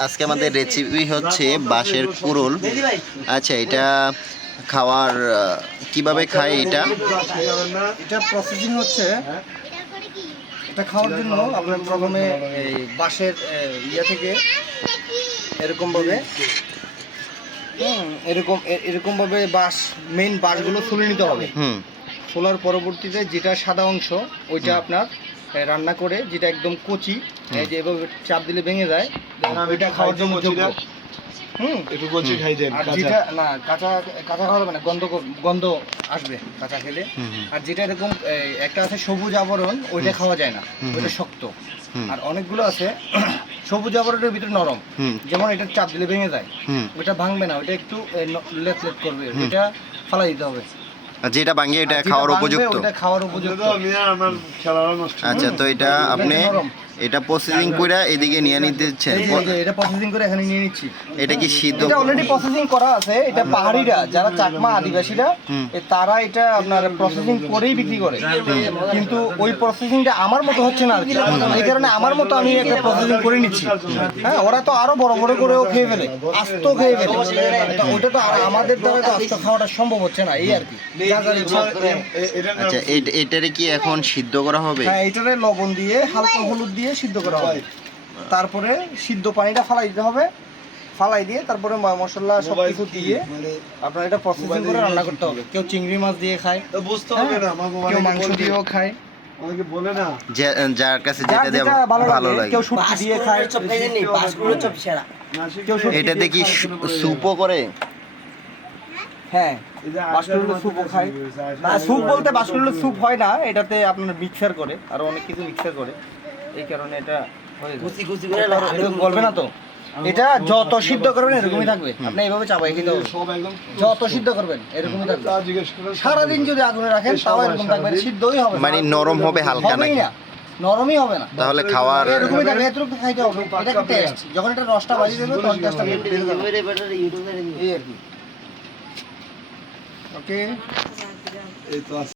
আজকে আমাদের রেসিপি হচ্ছে বাঁশের কুরুল আচ্ছা এটা খাওয়ার কীভাবে খায় এটা? এটা প্রসেসিং হচ্ছে। এটা খাওয়ার জন্য আপনার প্রথমে এই বাঁশের ইয়ে থেকে এরকম ভাবে এরকম এ- এরকম ভাবে বাঁশ মেইন বাঁশগুলো তুলে নিতে হবে। হুম। তোলার পরবর্তীতে যেটা সাদা অংশ ওইটা আপনার রান্না করে যেটা একদম কচি এই যে এভাবে চাপ দিলে ভেঙে যায় ওইটা খাওয়ার জন্য যোগ্য হুম একটু কচি খাই দেন আর যেটা না কাঁচা কাঁচা খাওয়া যাবে না গন্ধ গন্ধ আসবে কাঁচা খেলে। হুম, হুম। আর যেটা এরকম একটা আছে সবুজ আবরণ ওইটা খাওয়া যায় না ওইটা শক্ত। আর অনেকগুলো আছে সবুজ আবরণের ভিতরে নরম। যেমন এটা চাপ দিলে ভেঙে যায়। ওইটা ভাঙবে না ওইটা একটু লেট লেট করবে। এটা ফালাই দিতে হবে। আর যেটা ভাঙিয়ে এটা খাওয়ার উপযুক্ত? খাওয়ার আচ্ছা তো এটা আপনি নরম। এটা প্রসেসিং করে এদিকে নিয়ে নিতেছেন এই এই যে, এটা প্রসেসিং করে এখানে নিয়ে নিচ্ছি। এটা কি সিদ্ধ এটা অলরেডি প্রসেসিং করা আছে এটা পাহাড়িরা যারা চাকমা আদিবাসীরা তারা এটা আপনার প্রসেসিং করেই বিক্রি করে। কিন্তু ওই প্রসেসিংটা আমার মতো হচ্ছে না এই কারণে আমার মতো আমি একটা প্রসেসিং করে নিচ্ছি। হ্যাঁ ওরা তো আরও বড় বড় করেও খেয়ে ফেলে আস্ত খেয়ে ফেলে। তো ওইটা তো আমাদের দ্বারা তো আস্ত খাওয়াটা সম্ভব হচ্ছে না এই আর কি। আচ্ছা এট- এটারে কি এখন সিদ্ধ করা হবে? হ্যাঁ এটারে লবণ দিয়ে হালকা হলুদ দিয়ে সিদ্ধ করা হবে। তারপরে সিদ্ধ পানিটা ফালাই দিতে হবে। ফালাই দিয়ে তারপরে মশলা সব কিছু দিয়ে আপনার এটা প্রসেসিং করে রান্না করতে হবে। কেউ চিংড়ি মাছ দিয়ে খায়। তো বুঝতে হবে না আমার বাবা কেউ মাংস দিয়েও খায়। আমাকে বলে না। যার কাছে যেটা দিয়ে ভালো ভালো লাগে। লাগে। কেউ শুটকি দিয়ে খায়। কেউ শুটকি এটাতে কি সু- স্যুপও করে। হ্যাঁ বাষ্পগুলো স্যুপও খায়। না স্যুপ বলতে বাষ্পগুলো স্যুপ হয় না। এটাতে আপনার মিক্সার করে আর অনেক কিছু মিক্সার করে। এই কারণে এটা হয়ে এরকম বলবে না তো? এটা যত সিদ্ধ করবেন এরকমই থাকবে। আপনি এইভাবে চাপাই একদম যত সিদ্ধ করবেন এরকমই থাকবে। করে সারাদিন যদি আগুনে রাখেন তাও এরকম থাকবে সিদ্ধই হবে মানে নরম হবে হালকা নাকি? না। নরমই হবে না। তাহলে খাওয়ার এরকমই থাকবে এতটুকু খাইতে হবে। এটা টেস্ট যখন এটা রসটা বাজিয়ে দেবে তখন টেস্টটা এই আর কি। ওকে। এই তো